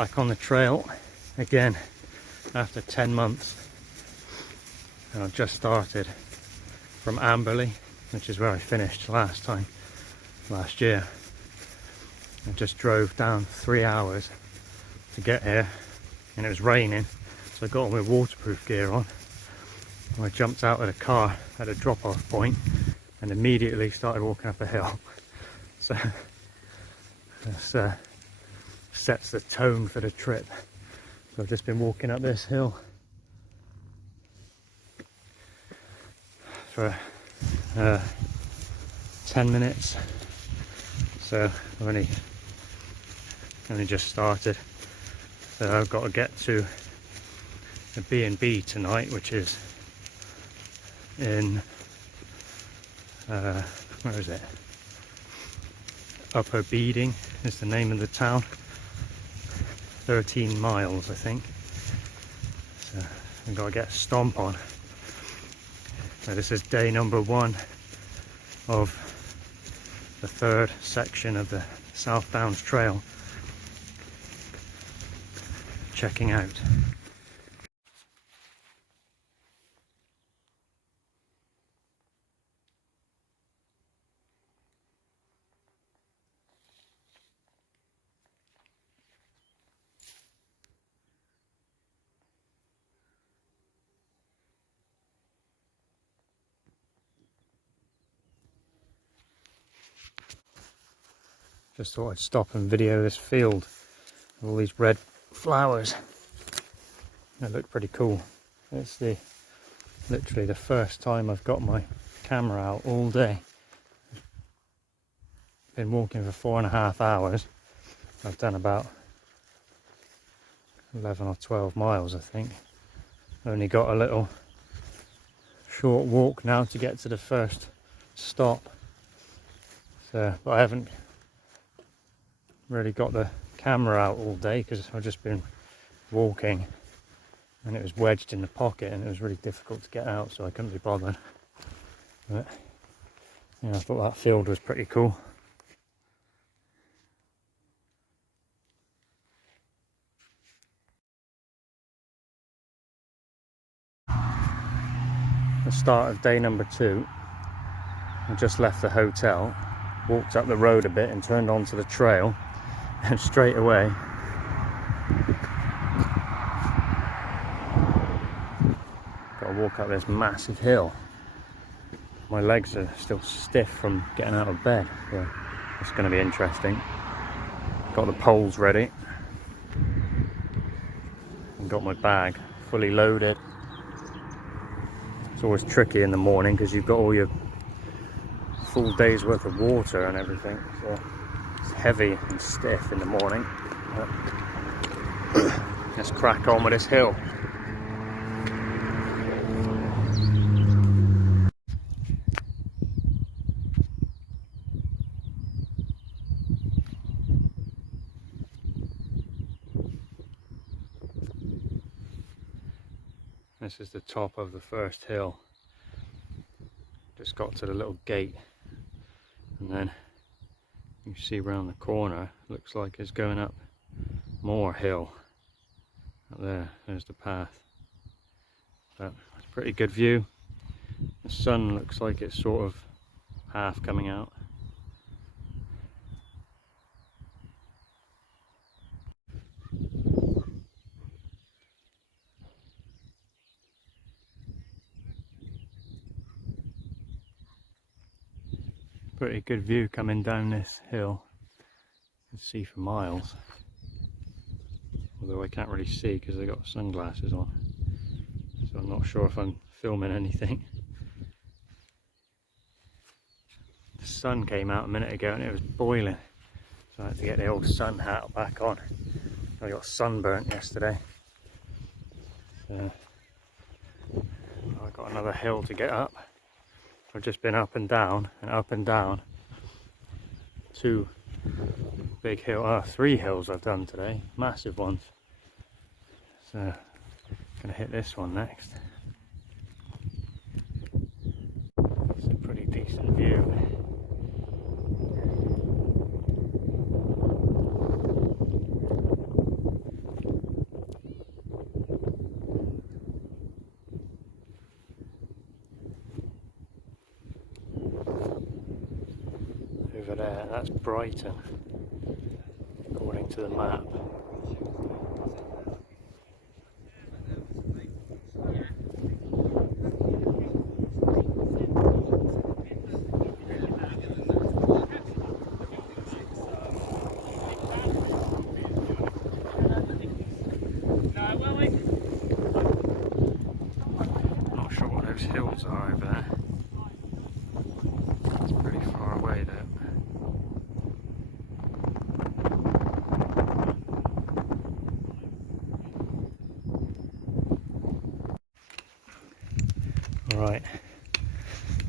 Back on the trail again after 10 months. And I've just started from Amberley, which is where I finished last year. I just drove down 3 hours to get here, and it was raining, so I got all my waterproof gear on. And I jumped out of the car at a drop-off point and immediately started walking up a hill. So this sets the tone for the trip. So I've just been walking up this hill for 10 minutes. So I've only just started. So I've got to get to the B&B tonight, which is in where is it? Upper Beeding is the name of the town. 13 miles, I think. So I've got to get a stomp on. So this is day number 1 of the 3rd section of the South Downs Trail. Checking out. Just thought I'd stop and video this field with all these red flowers. They look pretty cool. It's literally the first time I've got my camera out all day. Been walking for 4.5 hours. I've done about 11 or 12 miles, I think. Only got a little short walk now to get to the first stop. So, but I haven't really got the camera out all day because I've just been walking and it was wedged in the pocket and it was really difficult to get out, so I couldn't be bothered. But yeah, I thought that field was pretty cool. The start of day number 2. I just left the hotel, walked up the road a bit and turned onto the trail, and straight away got to walk up this massive hill. My legs are still stiff from getting out of bed, so it's going to be interesting. Got the poles ready and got my bag fully loaded. It's always tricky in the morning because you've got all your full day's worth of water and everything, so it's heavy and stiff in the morning. Let's crack on with this hill. This is the top of the first hill. Just got to the little gate, and then you see round the corner, looks like it's going up more hill. Up there's the path. But it's a pretty good view. The sun looks like it's sort of half coming out. Pretty good view coming down this hill. You can see for miles. Although I can't really see because I got sunglasses on. So I'm not sure if I'm filming anything. The sun came out a minute ago and it was boiling. So I had to get the old sun hat back on. I got sunburnt yesterday. So I got another hill to get up. I've just been up and down and up and down. 2 big hills, 3 hills I've done today, massive ones. So I'm gonna hit this one next. It's a pretty decent view. over there, that's Brighton, according to the map. Not sure what those hills are over there. It's pretty far away though. Right,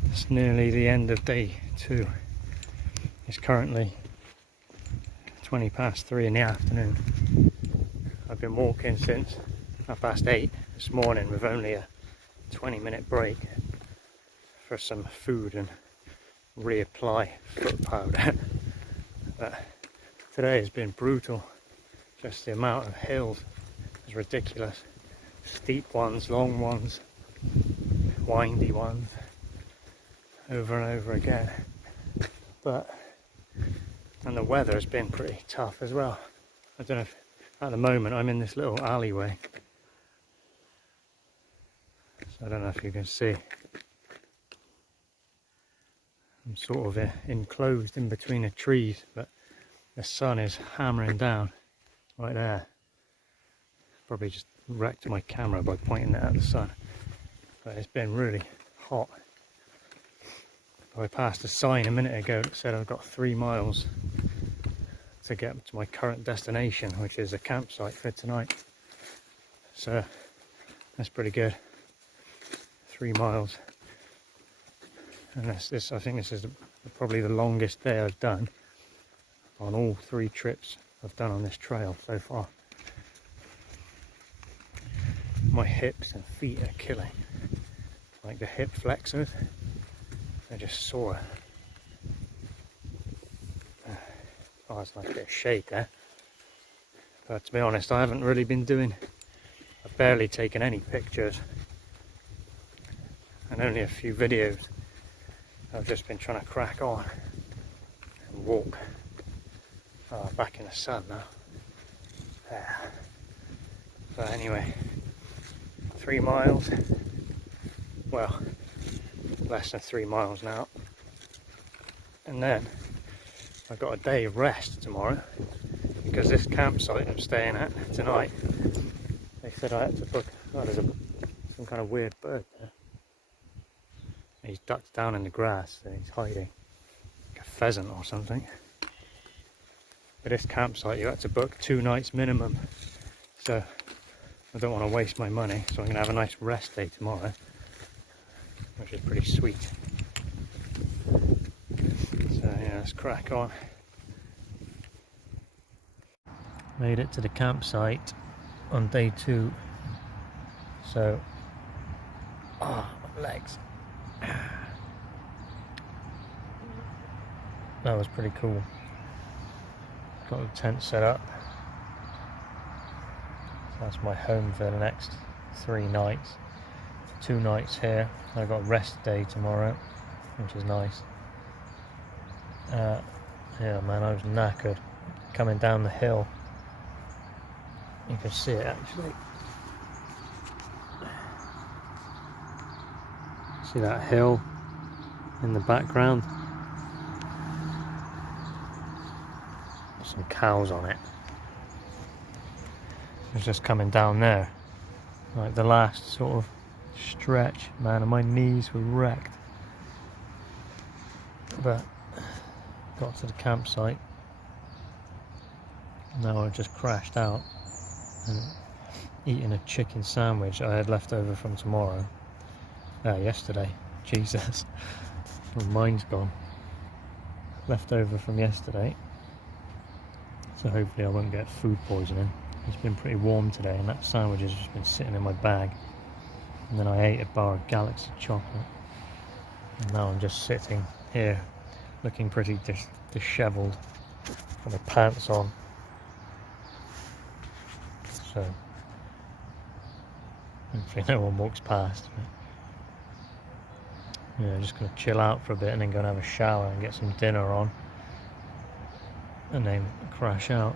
it's nearly the end of day 2. It's currently 20 past 3 in the afternoon. I've been walking since 8:30 this morning with only a 20-minute break for some food and reapply foot powder. But today has been brutal. Just the amount of hills is ridiculous. Steep ones, long ones, windy ones, over and over again. And the weather has been pretty tough as well. I don't know if, at the moment I'm in this little alleyway, so I don't know if you can see. I'm sort of enclosed in between the trees, but the sun is hammering down right there. Probably just wrecked my camera by pointing it at the sun, but it's been really hot. I passed a sign a minute ago that said I've got 3 miles to get to my current destination, which is a campsite for tonight. So that's pretty good. 3 miles. And I think this is probably the longest day I've done on all 3 trips I've done on this trail so far. My hips and feet are killing. Like the hip flexors, they're just sore. Oh, it's like a bit of shade there. But to be honest, I haven't really been doing, I've barely taken any pictures and only a few videos. I've just been trying to crack on and walk. Oh, back in the sun now. There. But anyway, 3 miles. Well, less than 3 miles now. And then I've got a day of rest tomorrow because this campsite I'm staying at tonight, they said I had to book. Oh, there's some kind of weird bird there. He's ducked down in the grass and he's hiding, like a pheasant or something. But this campsite you had to book 2 nights minimum, so I don't want to waste my money, so I'm going to have a nice rest day tomorrow, which is pretty sweet. So yeah, let's crack on. Made it to the campsite on day 2, so my legs. That was pretty cool. Got the tent set up. So that's my home for the next 3 nights. 2 nights here. I got a rest day tomorrow, which is nice. Yeah, man, I was knackered coming down the hill. You can see it actually. See that hill in the background? Some cows on it. I was just coming down there. Like the last sort of stretch, man, and my knees were wrecked. But got to the campsite. Now I just crashed out and eating a chicken sandwich I had left over from tomorrow. Yesterday. Jesus. My mind's gone. Left over from yesterday. So hopefully I won't get food poisoning. It's been pretty warm today and that sandwich has just been sitting in my bag. And then I ate a bar of Galaxy chocolate. And now I'm just sitting here looking pretty dishevelled with my pants on. So hopefully no one walks past. Yeah, just going to chill out for a bit and then go and have a shower and get some dinner on. and then crash out.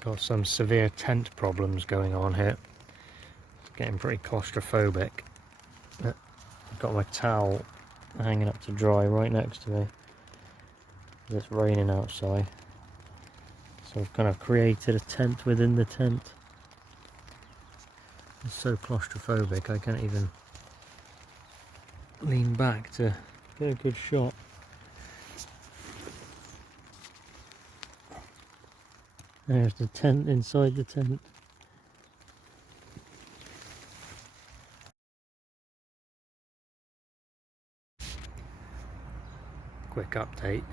Got some severe tent problems going on here. It's getting pretty claustrophobic. I've got my towel hanging up to dry right next to me. It's raining outside. So I've kind of created a tent within the tent. It's so claustrophobic I can't even lean back to get a good shot. There's the tent inside the tent. Quick update.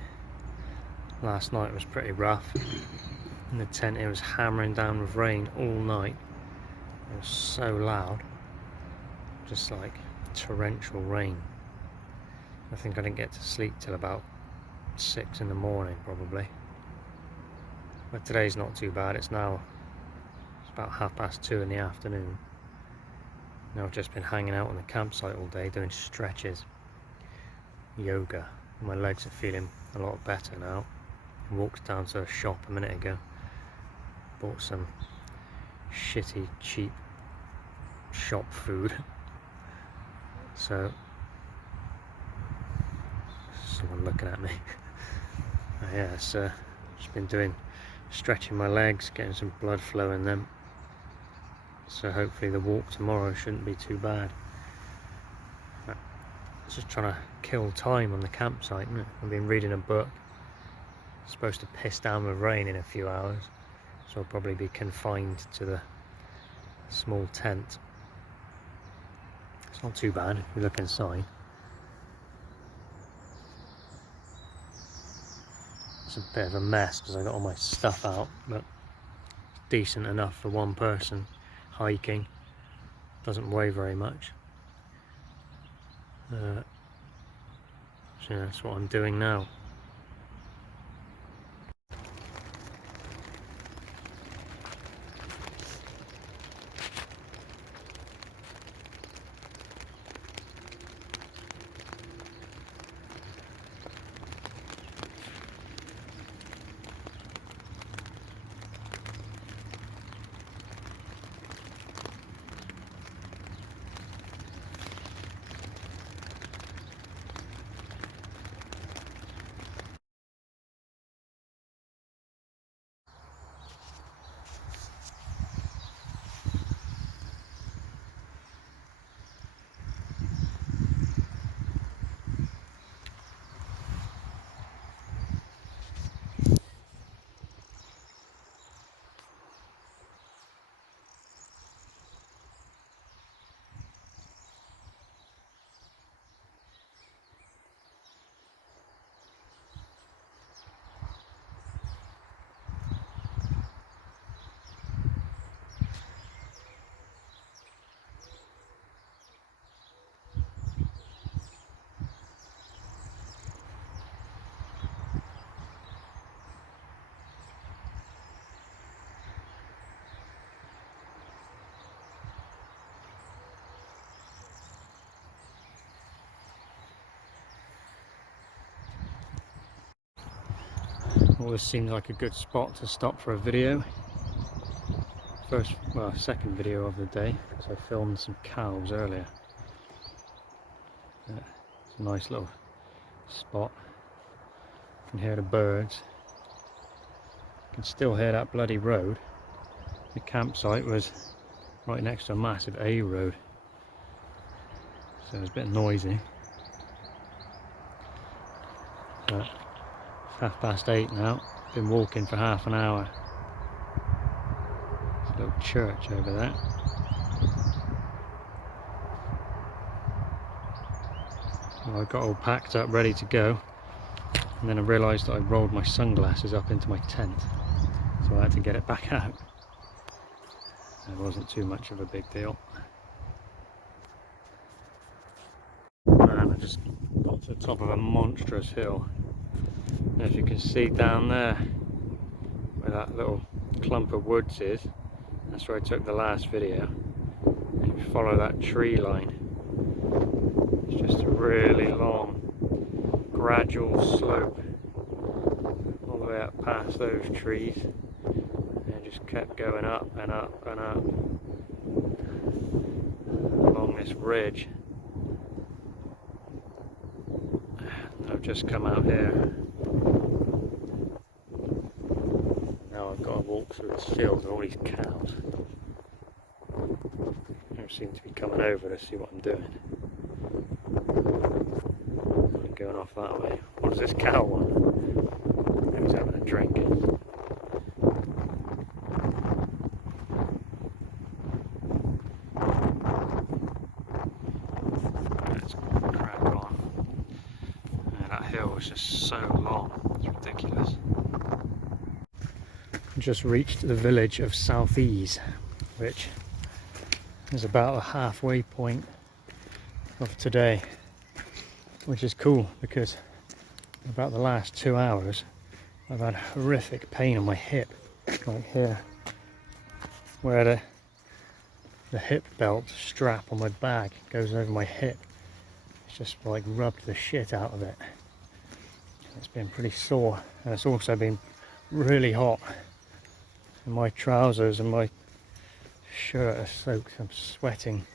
Last night was pretty rough. In the tent it was hammering down with rain all night. It was so loud. Just like torrential rain. I think I didn't get to sleep till about 6 in the morning probably. But today's not too bad. It's about 2:30 in the afternoon. Now I've just been hanging out on the campsite all day doing stretches, yoga. My legs are feeling a lot better now. I walked down to a shop a minute ago, bought some shitty cheap shop food. So someone looking at me. Yeah, it's just been stretching my legs, getting some blood flow in them. So hopefully the walk tomorrow shouldn't be too bad. Just trying to kill time on the campsite, isn't it? I've been reading a book. It's supposed to piss down with rain in a few hours, so I'll probably be confined to the small tent. It's not too bad if you look inside. It's a bit of a mess because I got all my stuff out, but decent enough for one person hiking. Doesn't weigh very much. So yeah, that's what I'm doing now. Well, this seems like a good spot to stop for a video. Second video of the day, because I filmed some cows earlier. It's a nice little spot. You can hear the birds. You can still hear that bloody road. The campsite was right next to a massive A road, so it was a bit noisy. But it's 8:30 now. Been walking for half an hour. There's a little church over there. Well, I got all packed up, ready to go, and then I realised that I rolled my sunglasses up into my tent, so I had to get it back out. It wasn't too much of a big deal. And I just got to the top of a monstrous hill. As you can see down there, where that little clump of woods is, that's where I took the last video. If you follow that tree line, it's just a really long, gradual slope the way up past those trees, and just kept going up and up and up along this ridge. And I've just come out here. Now I've got to walk through this field with all these cows. They seem to be coming over to see what I'm doing. I'm going off that way. What does this cow want? He's having a drink. Let's crack on. Yeah, that hill was just so long, it's ridiculous. Just reached the village of Southease, which is about the halfway point of today, which is cool because about the last 2 hours I've had horrific pain on my hip, like here, where the hip belt strap on my bag goes over my hip. It's just like rubbed the shit out of it. It's been pretty sore, and it's also been really hot. And my trousers and my shirt are soaked. I'm sweating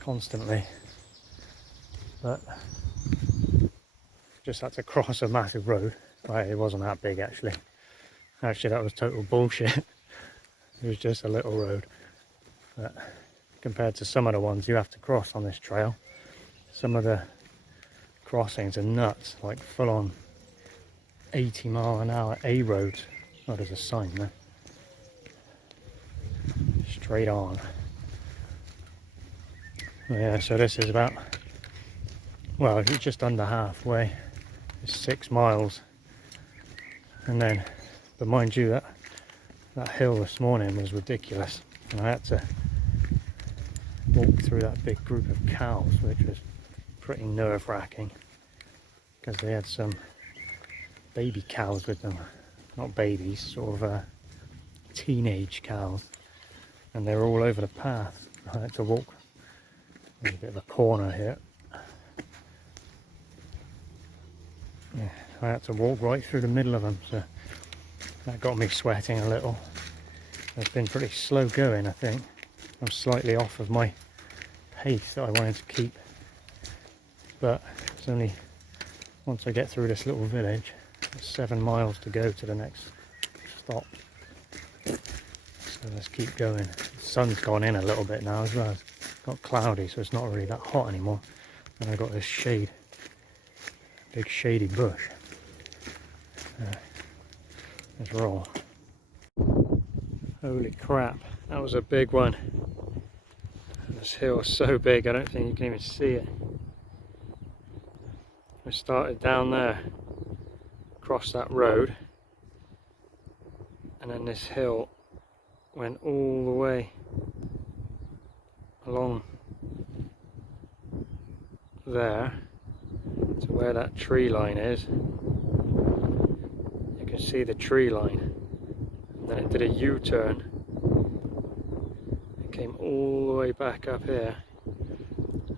constantly, but just had to cross a massive road. Right, it wasn't that big actually. Actually, that was total bullshit. It was just a little road, but compared to some of the ones you have to cross on this trail, some of the crossings are nuts, like full on 80-mile-an-hour A roads. Oh, there's a sign there. Straight on. Yeah, so this is about, well, it's just under halfway. It's 6 miles. And then, but mind you, that hill this morning was ridiculous. And I had to walk through that big group of cows, which was pretty nerve-wracking. Because they had some baby cows with them. Not babies, sort of teenage cows, and they're all over the path. I had to walk. There's a bit of a corner here. Yeah, I had to walk right through the middle of them, so that got me sweating a little. It's been pretty slow going, I think. I'm slightly off of my pace that I wanted to keep, but it's only once I get through this little village. 7 miles to go to the next stop, so let's keep going. The sun's gone in a little bit now as well. It's got cloudy, so it's not really that hot anymore, and I've got this shade, big shady bush. Let's roll. Holy crap, that was a big one. This hill is so big I don't think you can even see it. I started down there, across that road, and then this hill went all the way along there to where that tree line is. You can see the tree line, and then it did a U-turn. It came all the way back up here,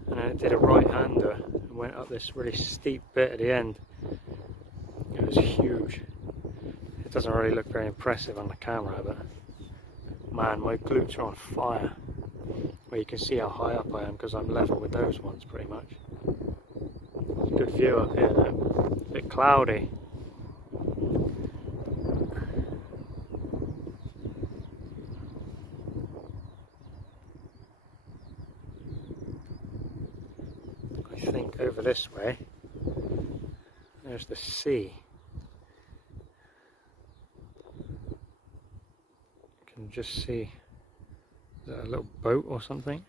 and then it did a right-hander and went up this really steep bit at the end. It was huge. It doesn't really look very impressive on the camera, but man, my glutes are on fire. Well, you can see how high up I am because I'm level with those ones pretty much. It's a good view up here though. It's a bit cloudy. I think over this way there's the sea. You can just see, is that a little boat or something?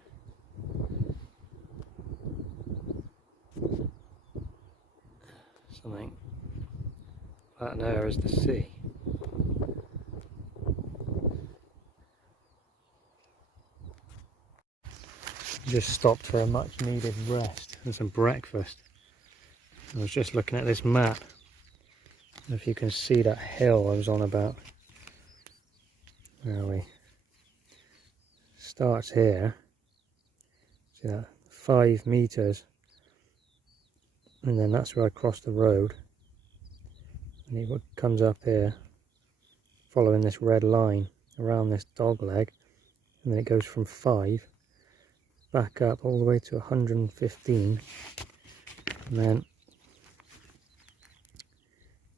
Something. That there is the sea. Just stopped for a much needed rest and some breakfast. I was just looking at this map. If you can see that hill I was on about. Where are we? Starts here. See that? 5 meters. And then that's where I crossed the road. And it comes up here, following this red line around this dog leg, and then it goes from 5 back up all the way to 115, and then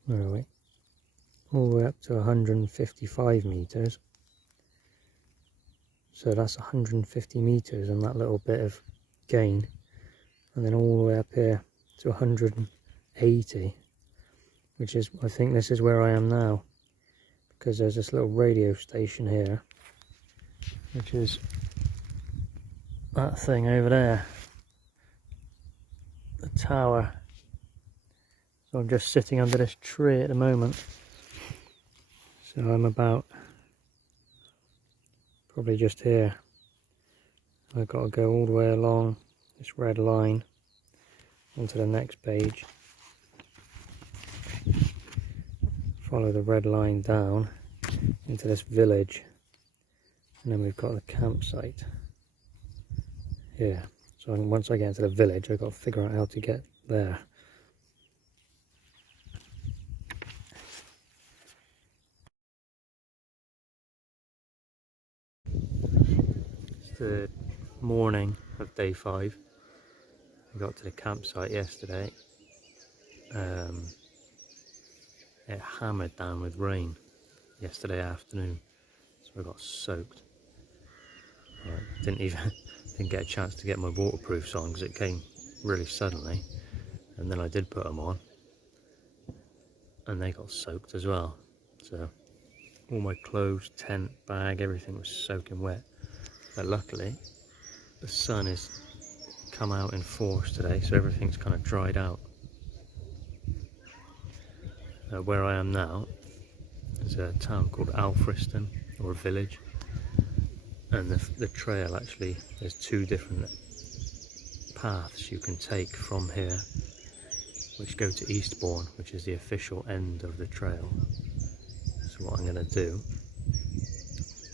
where are we? All the way up to 155 meters. So that's 150 meters and that little bit of gain, and then all the way up here to 180, which is, I think this is where I am now, because there's this little radio station here, which is that thing over there, the tower. So I'm just sitting under this tree at the moment, so I'm about probably just here. I've got to go all the way along this red line onto the next page, follow the red line down into this village, and then we've got the campsite here. So once I get into the village, I've got to figure out how to get there. It's the morning of day 5. We got to the campsite yesterday. It hammered down with rain yesterday afternoon, so I got soaked. Didn't get a chance to get my waterproofs on because it came really suddenly, and then I did put them on and they got soaked as well. So all my clothes, tent, bag, everything was soaking wet. But luckily the sun has come out in force today, so everything's kind of dried out. Where I am now is a town called Alfriston, or a village, and the trail, actually there's 2 different paths you can take from here which go to Eastbourne, which is the official end of the trail. So what I'm going to do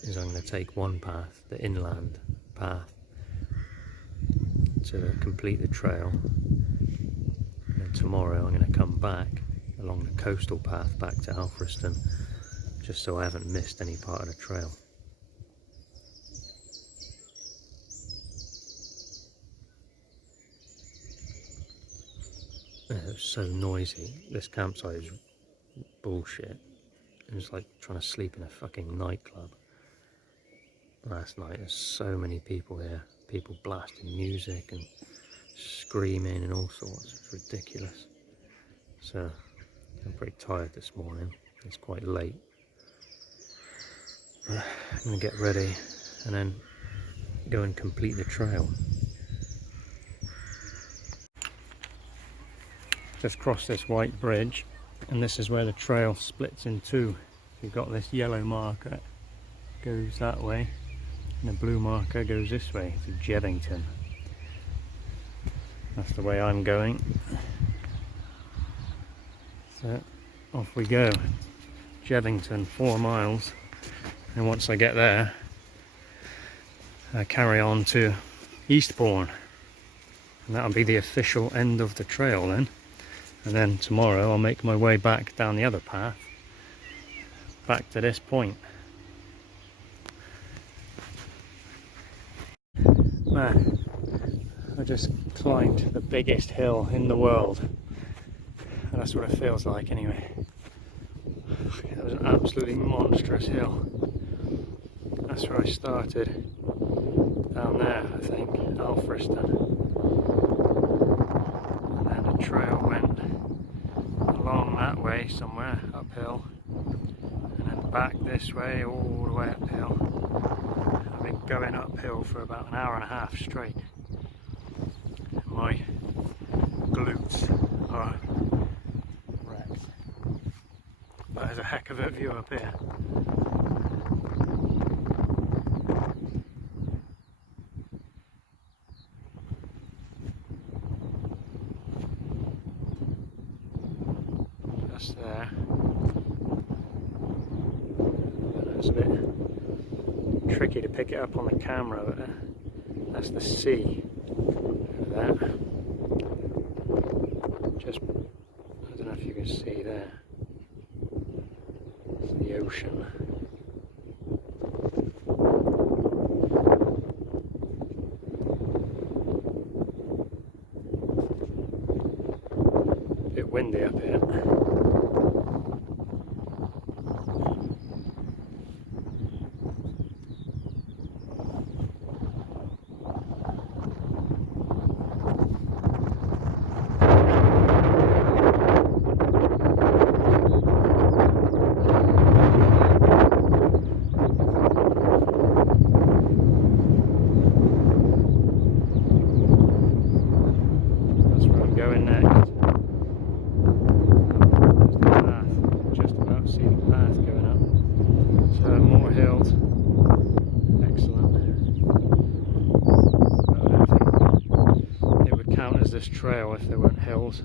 is I'm going to take one path, the inland path, to complete the trail, and then tomorrow I'm going to come back along the coastal path back to Alfriston, just so I haven't missed any part of the trail. It was so noisy. This campsite is bullshit. It was like trying to sleep in a fucking nightclub last night. There's so many people here, people blasting music and screaming and all sorts. It's ridiculous. So I'm pretty tired this morning. It's quite late. I'm gonna get ready and then go and complete the trail. Just crossed this white bridge, and this is where the trail splits in 2. You've got this yellow marker goes that way, and the blue marker goes this way to Jevington. That's the way I'm going. So off we go. Jevington, 4 miles, and once I get there I carry on to Eastbourne, and that'll be the official end of the trail then. And then tomorrow I'll make my way back down the other path back to this point. Man, I just climbed the biggest hill in the world, and that's what it feels like anyway. It was an absolutely monstrous hill. That's where I started, down there I think, Alfriston, and then the trail went along that way somewhere uphill, and then back this way all the way uphill. I've been going uphill for about an hour and a half straight. My glutes are wrecked. But there's a heck of a view up here. Just there. It's a bit tricky to pick it up on the camera, but that's the sea over there. Just, I don't know if you can see there. the ocean. A bit windy up here. Going next. There's the path. Just about to see the path going up. So more hills. Excellent. But I don't think it would count as this trail if there weren't hills.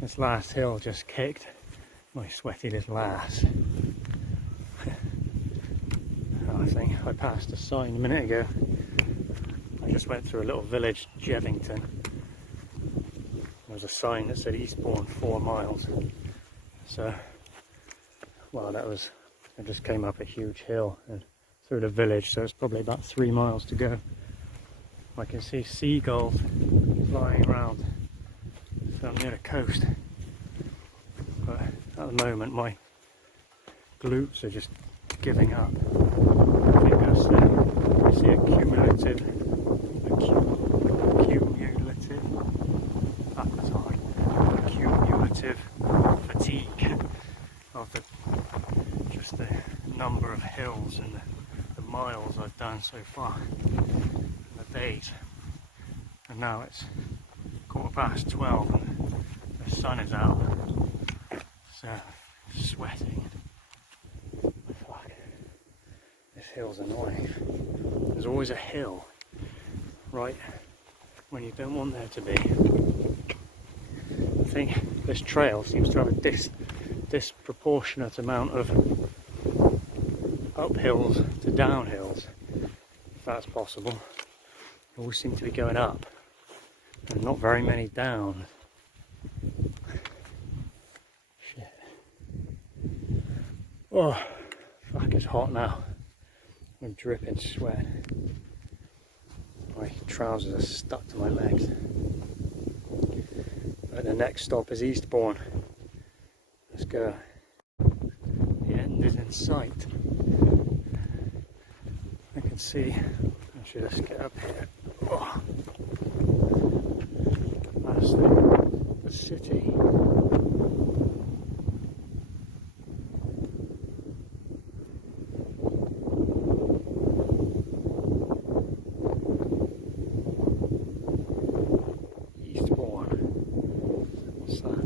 This last hill just kicked my sweaty little ass. I think I passed a sign a minute ago. I just went through a little village, Jevington. There was a sign that said Eastbourne 4 miles. So, well, I just came up a huge hill and through the village, so it's probably about 3 miles to go. I can see seagulls flying around. So I'm near the coast, but at the moment my glutes are just giving up. I think I see a cumulative fatigue of just the number of hills and the miles I've done so far, and the days, and now it's 12:15 and the sun is out, so sweating. Fuck, this hill's annoying. There's always a hill right when you don't want there to be. I think this trail seems to have a disproportionate amount of uphills to downhills, if that's possible. They all seem to be going up and not very many down. Shit. Oh, fuck, it's hot now. I'm dripping sweat. My trousers are stuck to my legs. But the next stop is Eastbourne. Let's go. The end is in sight. I can see. Actually, let's get up here. Oh. That's the city. Eastbourne. What's that?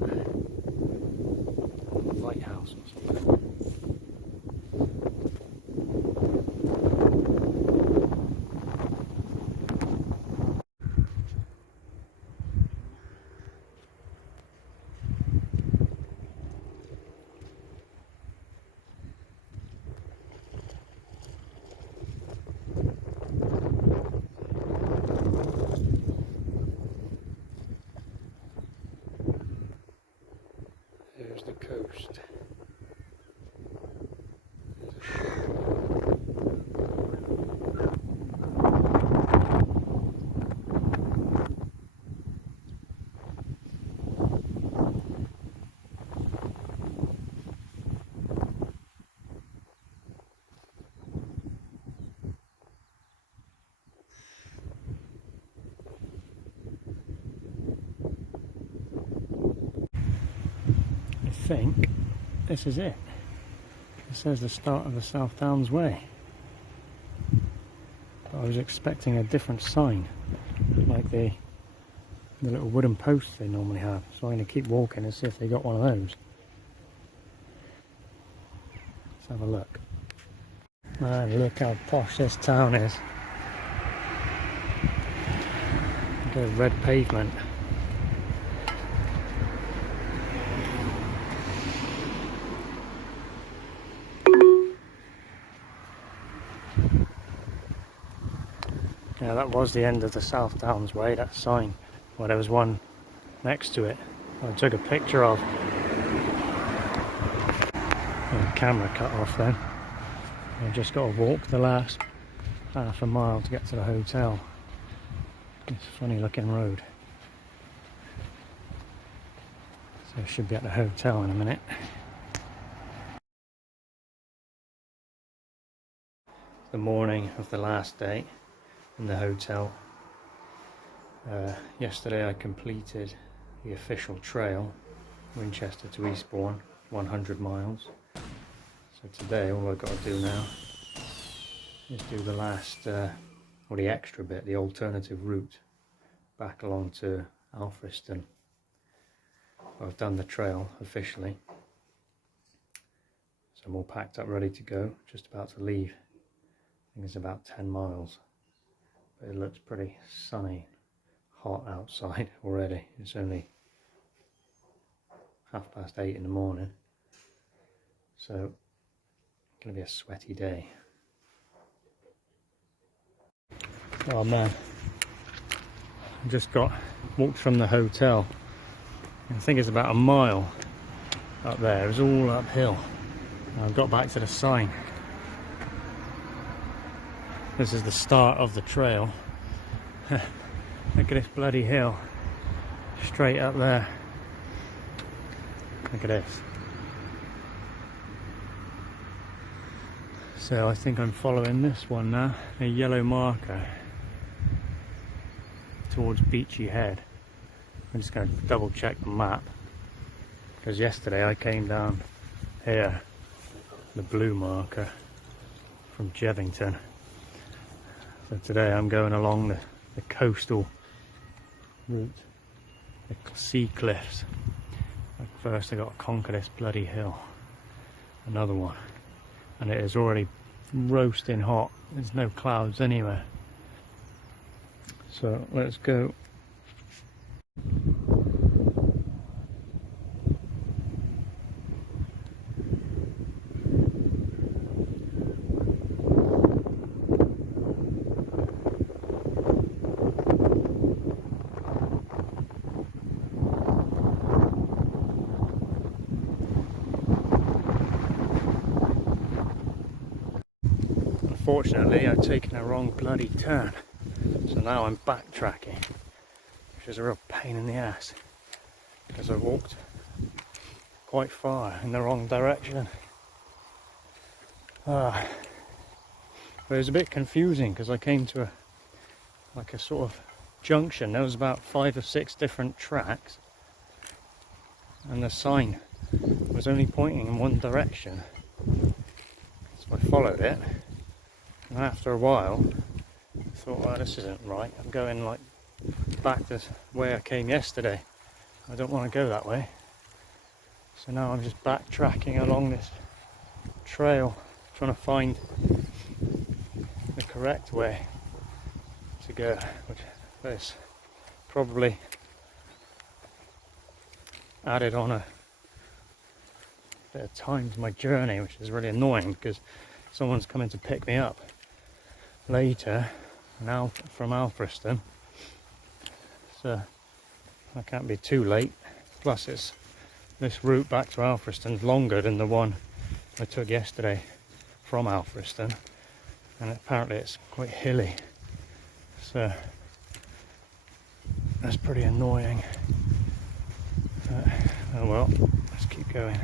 Lighthouse or something. There's the coast. I think this is it. It says the start of the South Downs Way. But I was expecting a different sign, like the little wooden posts they normally have. So I'm going to keep walking and see if they got one of those. Let's have a look. Man, look how posh this town is. Look at the red pavement. Yeah, that was the end of the South Downs Way, that sign. Well, there was one next to it I took a picture of. And the camera cut off then. I've just got to walk the last half a mile to get to the hotel. It's a funny looking road. So I should be at the hotel in a minute. The morning of the last day in the hotel. Yesterday I completed the official trail, Winchester to Eastbourne, 100 miles. So today all I've got to do now is do the last, or the extra bit, the alternative route back along to Alfriston. I've done the trail officially, so I'm all packed up ready to go, just about to leave. I think it's about 10 miles, but it looks pretty sunny, hot outside already. It's only 8:30 in the morning, so it's going to be a sweaty day. Oh man, I just walked from the hotel. I think it's about a mile up there. It was all uphill. I got back to the sign. This is the start of the trail. Look at this bloody hill straight up there. Look at this. So I think I'm following this one now, a yellow marker towards Beachy Head. I'm just going to double check the map, because yesterday I came down here, the blue marker from Jevington. So today I'm going along the coastal route, the sea cliffs. At first I got to conquer this bloody hill, another one, and it is already roasting hot. There's no clouds anywhere. So let's go. Unfortunately, I've taken a wrong bloody turn, so now I'm backtracking, which is a real pain in the ass, because I walked quite far in the wrong direction. But it was a bit confusing, because I came to a sort of junction. There was about 5 or 6 different tracks, and the sign was only pointing in one direction. So I followed it. And after a while, I thought, well, this isn't right. I'm going like back to where I came yesterday. I don't want to go that way. So now I'm just backtracking along this trail, trying to find the correct way to go, which is probably added on a bit of time to my journey, which is really annoying because someone's coming to pick me up later now from Alfriston, so I can't be too late. Plus this route back to Alfriston's longer than the one I took yesterday from Alfriston, and apparently it's quite hilly, so that's pretty annoying. Oh well, let's keep going.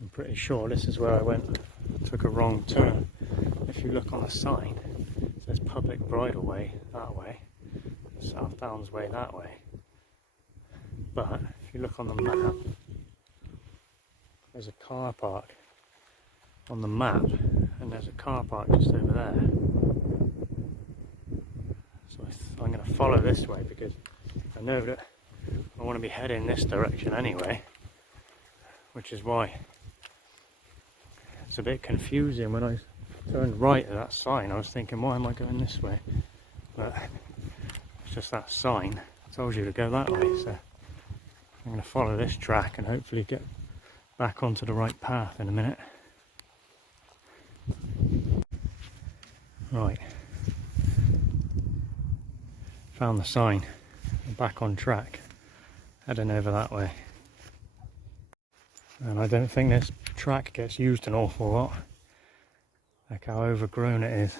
I'm pretty sure this is where I went. Took a wrong turn. If you look on the sign, it says Public Bridle Way that way, South Downs Way that way. But if you look on the map, there's a car park on the map, and there's a car park just over there. So I'm going to follow this way, because I know that I want to be heading this direction anyway, which is why it's a bit confusing. When I turned right at that sign, I was thinking, why am I going this way? But it's just that sign told you to go that way, so I'm going to follow this track and hopefully get back onto the right path in a minute. Right, found the sign, back on track, heading over that way. And I don't think this track gets used an awful lot. Like how overgrown it is.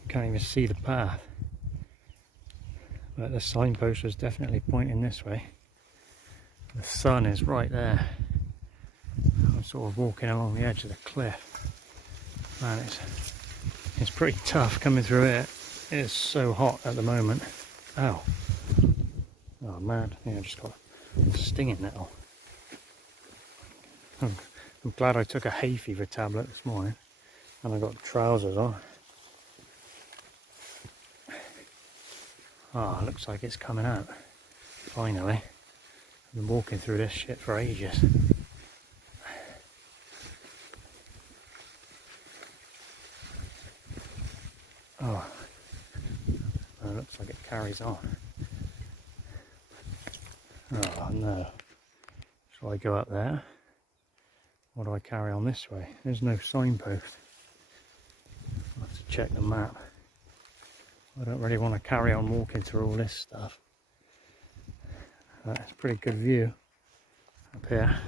You can't even see the path. But the signpost was definitely pointing this way. The sun is right there. I'm sort of walking along the edge of the cliff. Man, it's pretty tough coming through it. It is so hot at the moment. Ow. Oh man, I think I just got a stinging nettle. I'm glad I took a hay fever tablet this morning and I got trousers on. Ah, oh, looks like it's coming out. Finally. I've been walking through this shit for ages. Oh, it looks like it carries on. Oh no. Shall I go up there? Or do I carry on this way? There's no signpost. I'll have to check the map. I don't really want to carry on walking through all this stuff. That's a pretty good view up here.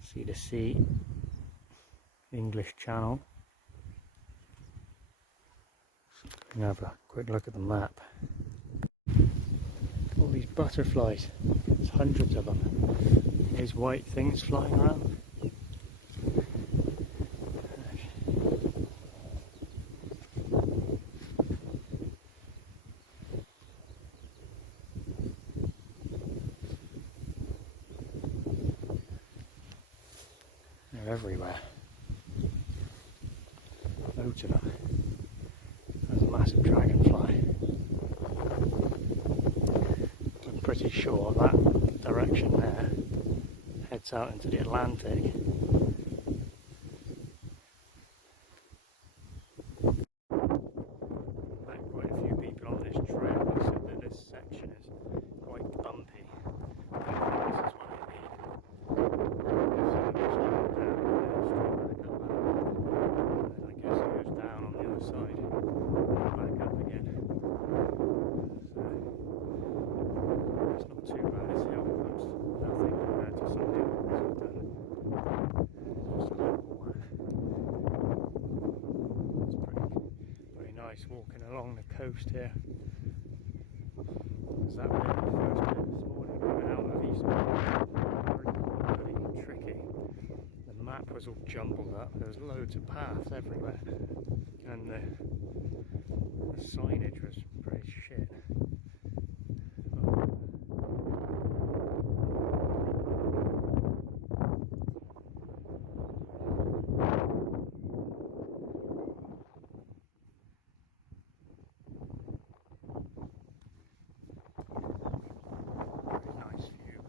See the sea, English Channel. I'm going to have a quick look at the map. All these butterflies, there's hundreds of them. These white things flying around. They're everywhere. Loads of them. There's a massive dragonfly. I'm pretty sure that direction there heads out into the Atlantic. Met quite a few people on this trail who said that this section is quite bumpy. I think this is one of the down on the other side and back up again. So it's not too bad, this hill looks nothing compared to some of the other ones I've done. Just a little one. It's pretty nice walking along the coast here. There's that bit, the first bit this morning coming out of Eastbourne. Pretty tricky. The map was all jumbled up, there was loads of paths everywhere, and the signage was pretty shit. Pretty nice view.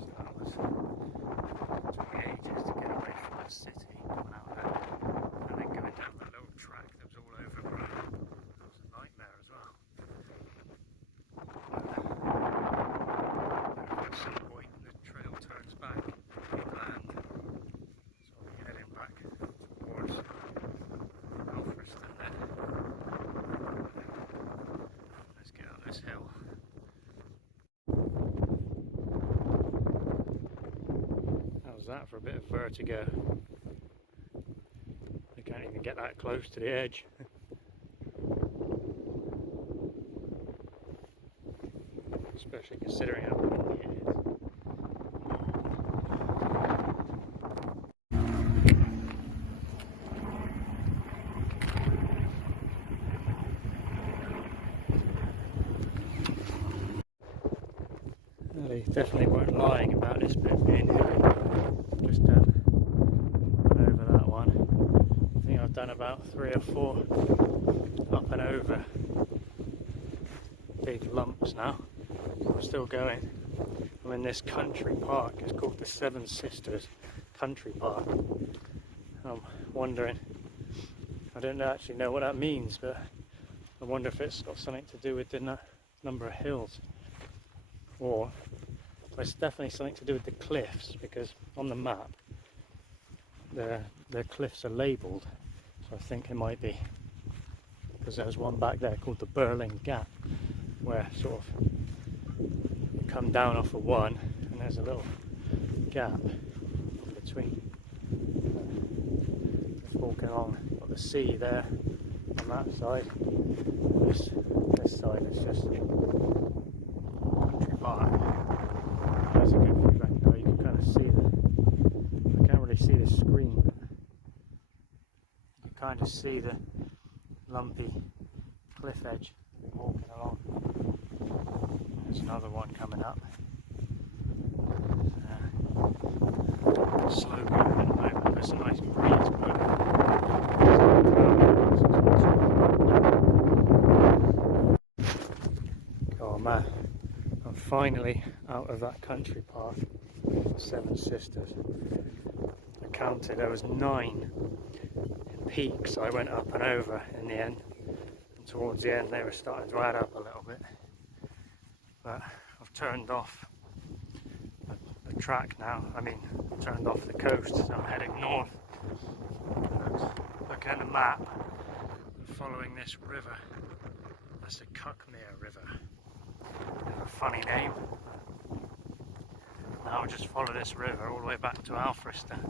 So that was, took me ages to get away from the city, coming out there, and then going down that little track that was all overgrown. That was a nightmare as well. At some point the trail turns back inland, so I'll be heading back towards Alfriston then. Let's get up this hill. How's that for a bit of vertigo? I can't even get that close to the edge. Especially considering how windy it is. Well, they definitely weren't lying about this bit being hilly. Just over that one. I think I've done about 3 or 4 up and over big lumps now. I'm still going. I'm in this country park. It's called the Seven Sisters Country Park. I'm wondering, I don't actually know what that means, but I wonder if it's got something to do with the number of hills, or it's definitely something to do with the cliffs, because on the map the cliffs are labelled, so I think it might be, because there's one back there called the Burling Gap, where sort of you come down off of one and there's a little gap between. Just walking along, got the sea there on that side. This side is just country park. That's a good view back there. You can kind of see I can't really see the screen, but you can kind of see the lumpy cliff edge walking along. There's another one coming up. Slow going at the moment. There's a nice breeze blowing. Oh man, I'm finally out of that country park, Seven Sisters. I counted, there was 9 peaks I went up and over in the end, and towards the end they were starting to add up a little bit, but I've turned off the track now. I mean, turned off the coast, so I'm heading north. Look at the map, following this river. That's the Cuckmere River. Bit of a funny name. Now I'll just follow this river all the way back to Alfriston,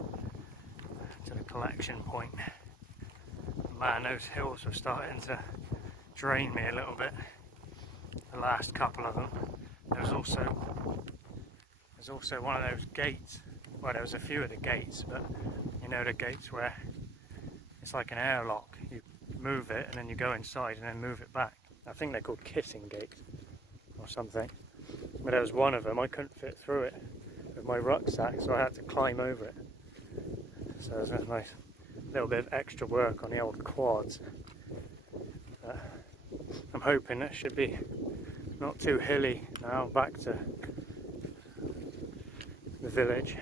to the collection point. Man, those hills are starting to drain me a little bit, the last couple of them. There's also one of those gates. Well, there was a few of the gates, but you know, the gates where it's like an airlock. You move it and then you go inside and then move it back. I think they're called kissing gates or something. But there was one of them, I couldn't fit through it with my rucksack, so I had to climb over it. So there's a nice little bit of extra work on the old quads. I'm hoping it should be not too hilly now, back to the village.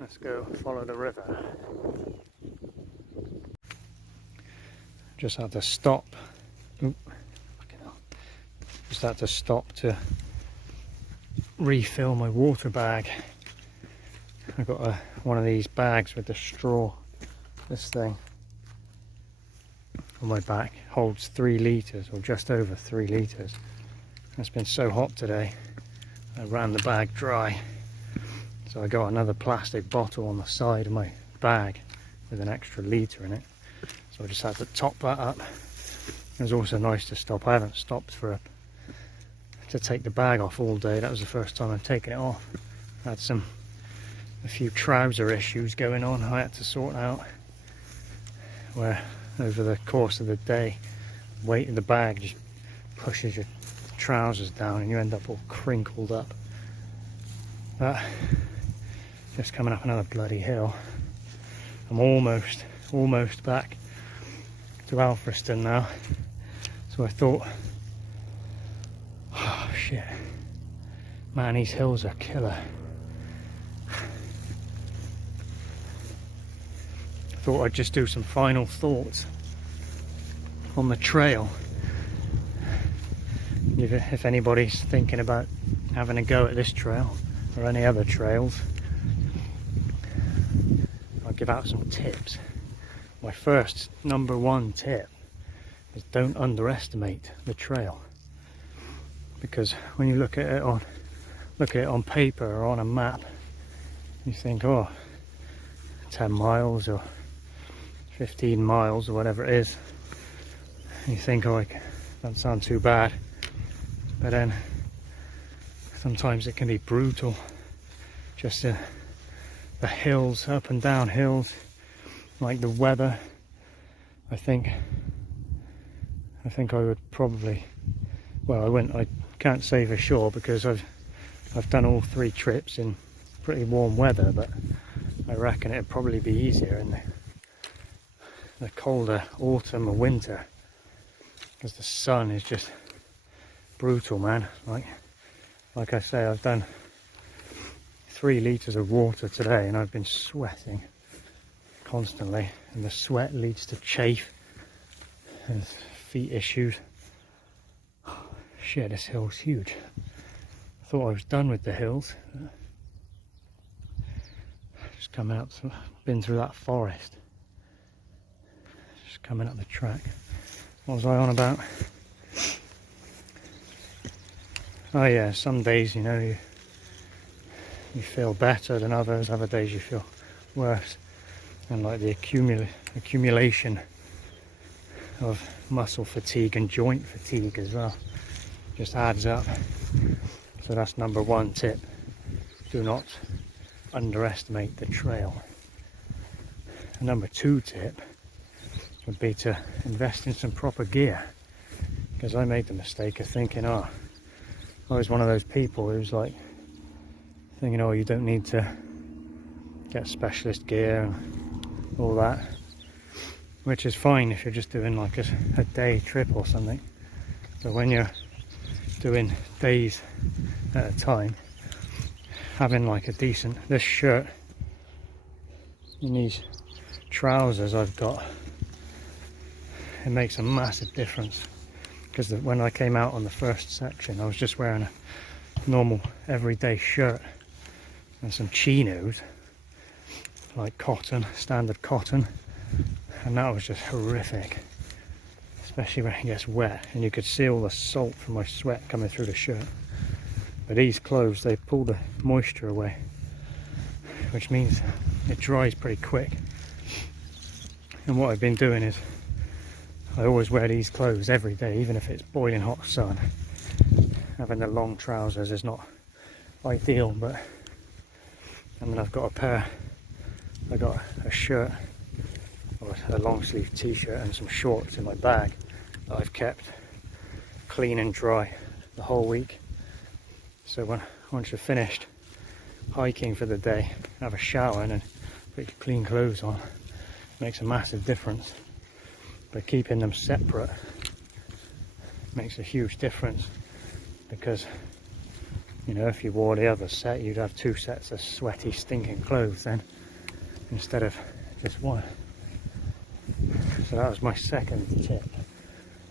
Let's go follow the river. Just had to stop. Just had to stop to refill my water bag. I've got one of these bags with the straw. This thing on my back holds 3 litres, or just over 3 litres. It's been so hot today, I ran the bag dry. So I got another plastic bottle on the side of my bag with an extra litre in it. So I just had to top that up. It was also nice to stop. I haven't stopped to take the bag off all day. That was the first time I've taken it off. I had a few trouser issues going on I had to sort out, where over the course of the day, weight in the bag just pushes your trousers down and you end up all crinkled up. But just coming up another bloody hill. I'm almost back to Alfriston now. So I thought, oh shit, man, these hills are killer. Thought I'd just do some final thoughts on the trail. If anybody's thinking about having a go at this trail or any other trails, I'll give out some tips. My first #1 tip is don't underestimate the trail, because when you look at it on paper or on a map, you think, oh, 10 miles or 15 miles or whatever it is, and you think, oh, it doesn't sound too bad. But then sometimes it can be brutal. Just the hills, up and down hills, like the weather. I think I would probably, well, I can't say for sure, because I've done all 3 trips in pretty warm weather, but I reckon it'd probably be easier in the colder autumn or winter, because the sun is just brutal, man. Like I say, I've done 3 litres of water today and I've been sweating constantly, and the sweat leads to chafe and feet issues. Oh, shit, this hill's huge. I thought I was done with the hills. Just coming up, been through that forest. Just coming up the track. What was I on about? Oh yeah, some days, you know, you feel better than others, other days you feel worse. And like the accumulation of muscle fatigue and joint fatigue as well just adds up. So that's number one tip. Do not underestimate the trail. And number two tip would be to invest in some proper gear, because I made the mistake of thinking, oh, I was one of those people who's like thinking, oh, you don't need to get specialist gear and all that, which is fine if you're just doing like a day trip or something. But when you're doing days at a time, having like a decent, this shirt and these trousers I've got, it makes a massive difference. Because when I came out on the first section, I was just wearing a normal everyday shirt and some chinos, like cotton, standard cotton, and that was just horrific, especially when it gets wet and you could see all the salt from my sweat coming through the shirt. But these clothes, they pull the moisture away, which means it dries pretty quick. And what I've been doing is I always wear these clothes every day, even if it's boiling hot sun. Having the long trousers is not ideal, but and then I've got a shirt, or a long sleeve t-shirt, and some shorts in my bag that I've kept clean and dry the whole week. So once you're finished hiking for the day, have a shower and then put your clean clothes on. Makes a massive difference. But keeping them separate makes a huge difference, because you know, if you wore the other set, you'd have two sets of sweaty, stinking clothes then, instead of just one. So that was my second tip.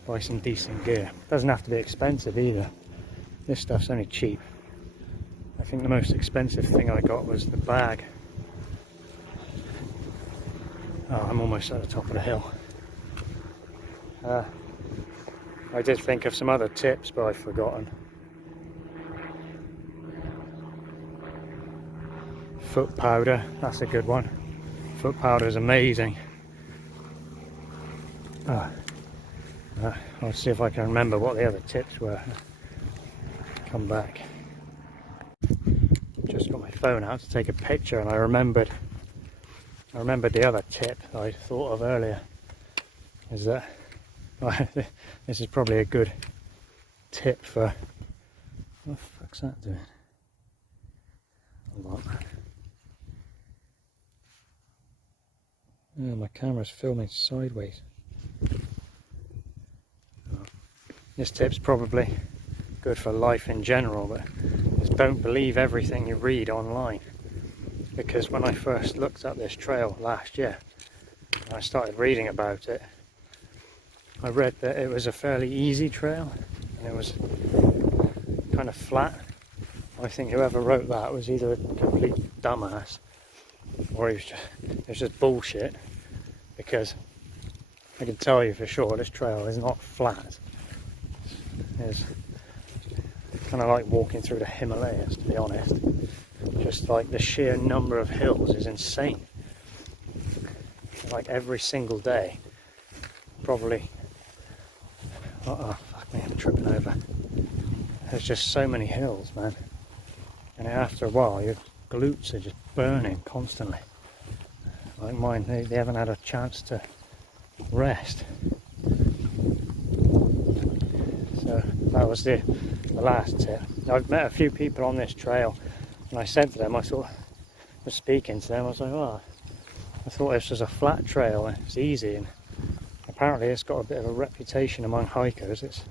Buy some decent gear. Doesn't have to be expensive either. This stuff's only cheap. I think the most expensive thing I got was the bag. Oh, I'm almost at the top of the hill. I did think of some other tips, but I've forgotten. Foot powder, that's a good one. Foot powder is amazing. I'll see if I can remember what the other tips were. Come back. Just got my phone out to take a picture, and I remembered the other tip that I thought of earlier. Is that this is probably a good tip for. What the fuck's that doing? Hold on. Oh, my camera's filming sideways. This tip's probably good for life in general, but just don't believe everything you read online. Because when I first looked up this trail last year, and I started reading about it, I read that it was a fairly easy trail and it was kind of flat. I think whoever wrote that was either a complete dumbass or it was just bullshit, because I can tell you for sure this trail is not flat. It's kind of like walking through the Himalayas, to be honest. Just like the sheer number of hills is insane. Like every single day, probably. Fuck me, I'm tripping over. There's just so many hills, man. And after a while, your glutes are just burning constantly. Like mine, they haven't had a chance to rest. So that was the last tip. I've met a few people on this trail, and I said to them, I was speaking to them, I was like, oh, I thought this was a flat trail and it's easy, and apparently it's got a bit of a reputation among hikers. It's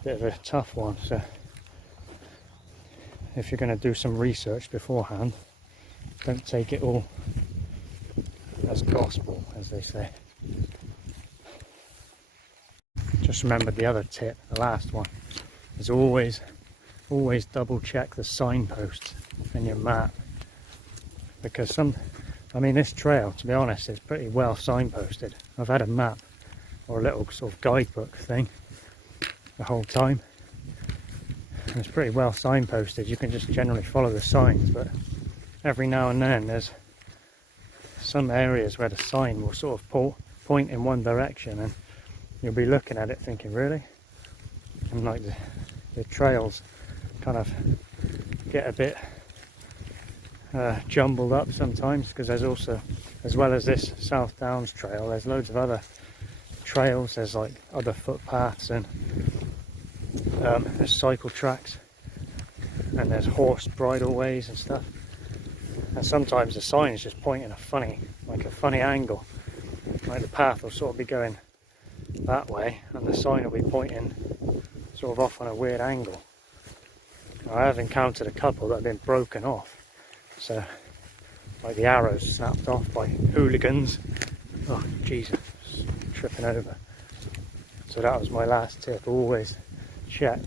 a bit of a tough one, so if you're going to do some research beforehand, don't take it all as gospel, as they say. Just remember the other tip, the last one, is always double check the signposts and your map, because this trail, to be honest, is pretty well signposted. I've had a map or a little sort of guidebook thing the whole time, and it's pretty well signposted. You can just generally follow the signs, but every now and then there's some areas where the sign will sort of point in one direction, and you'll be looking at it thinking, really? And like the trails kind of get a bit jumbled up sometimes, because there's also, as well as this South Downs trail, there's loads of other trails. There's like other footpaths, and there's cycle tracks, and there's horse bridleways and stuff. And sometimes the sign is just pointing a funny angle. Like the path will sort of be going that way, and the sign will be pointing sort of off on a weird angle. I have encountered a couple that have been broken off. So, like the arrows snapped off by hooligans. Oh, Jesus, tripping over. So that was my last tip. Always check,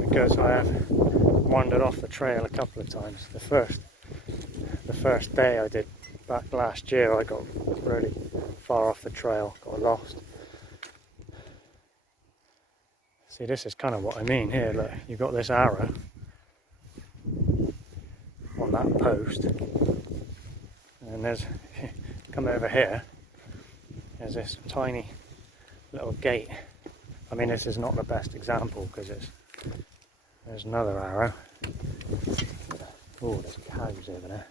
because I have wandered off the trail a couple of times. The first day I did back last year, I got really far off the trail, got lost. See, this is kind of what I mean here. Look, you've got this arrow on that post, and there's, come over here, there's this tiny little gate. I mean, this is not the best example because there's another arrow. Oh, there's cows over there.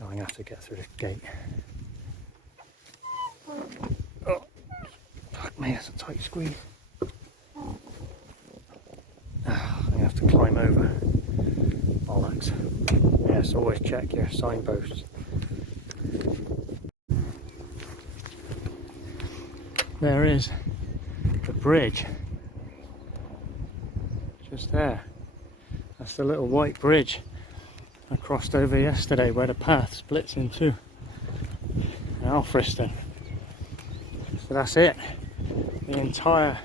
Oh, I'm gonna have to get through this gate. Oh, fuck me, that's a tight squeeze. I'm gonna have to climb over. Bollocks. Yes, always check your signposts. There is the bridge. Just there. That's the little white bridge I crossed over yesterday, where the path splits in two. Alfriston. So that's it. The entire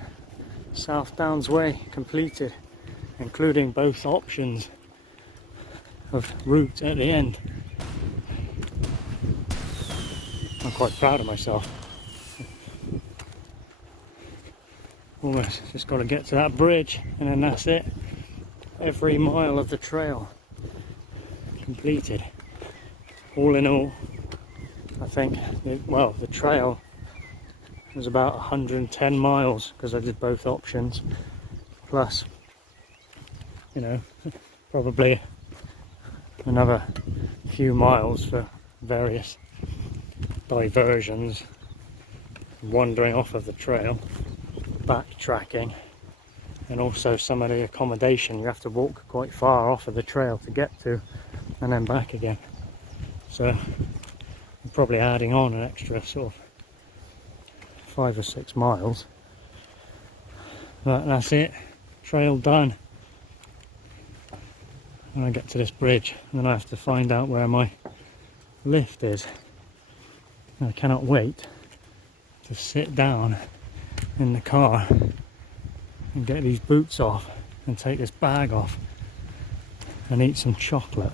South Downs Way completed, including both options of route at the end. I'm quite proud of myself. Almost just got to get to that bridge, and then that's it. Every mile of the trail completed. All in all, I think, the trail was about 110 miles because I did both options, plus, probably another few miles for various diversions, wandering off of the trail, backtracking, and also some of the accommodation you have to walk quite far off of the trail to get to, and then back again. So I'm probably adding on an extra sort of 5 or 6 miles. But that's it, trail done. And I get to this bridge, and then I have to find out where my lift is. And I cannot wait to sit down in the car and get these boots off and take this bag off and eat some chocolate.